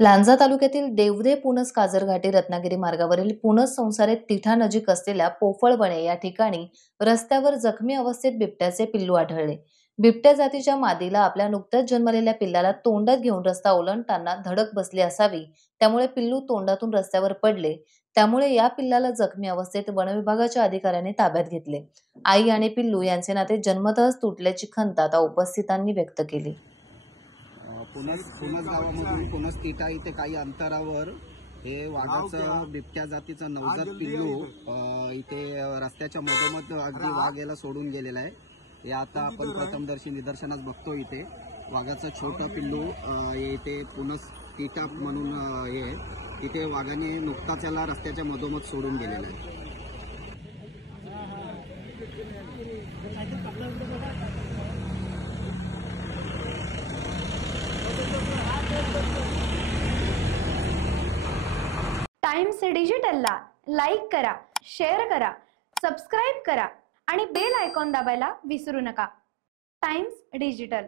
लांजा तालुक्यातील देवधे पुणस काजरघाटी रत्नागिरी मार्गावरील पुणस संसारे तिठा नजीक असलेल्या पोफळबणे या ठिकाणी रस्त्यावर जखमी अवस्थेत बिबट्याचे पिल्लू आढळले। बिबट्या जातीच्या मादीला आपल्या नुकत्याच जन्मलेल्या पिल्लाला तोंडात घेऊन रस्ता ओलांडताना धडक बसली असावी, त्यामुळे पिल्लू तोंडातून रस्त्यावर पडले। त्यामुळे या पिल्लाला जखमी अवस्थेत वनविभागाच्या अधिकाऱ्यांनी ताब्यात घेतले। आई आणि पिल्लू यांचे नाते जन्मतःच तुटल्याची खंत आता उपस्थितांनी व्यक्त केली। पुणस गावामधून पुणस तिठा इथे काही अंतरावर हे वाघाचं बिबट्या जातीचं नवजात पिल्लू इथे रस्त्याच्या मधोमध अगदी वाघ याला सोडून गेलेला आहे। हे आता आपण प्रथमदर्शी निदर्शनास बघतो। इथे वाघाचं छोटं पिल्लू हे इथे पुणस तिठा म्हणून हे इथे वाघाने नुकताच याला रस्त्याच्या मधोमध सोडून गेलेला आहे। टाइम्स डिजिटलला लाईक करा, शेअर करा, सबस्क्राईब करा आणि बेल आयकॉन दाबायला विसरू नका। Times digital.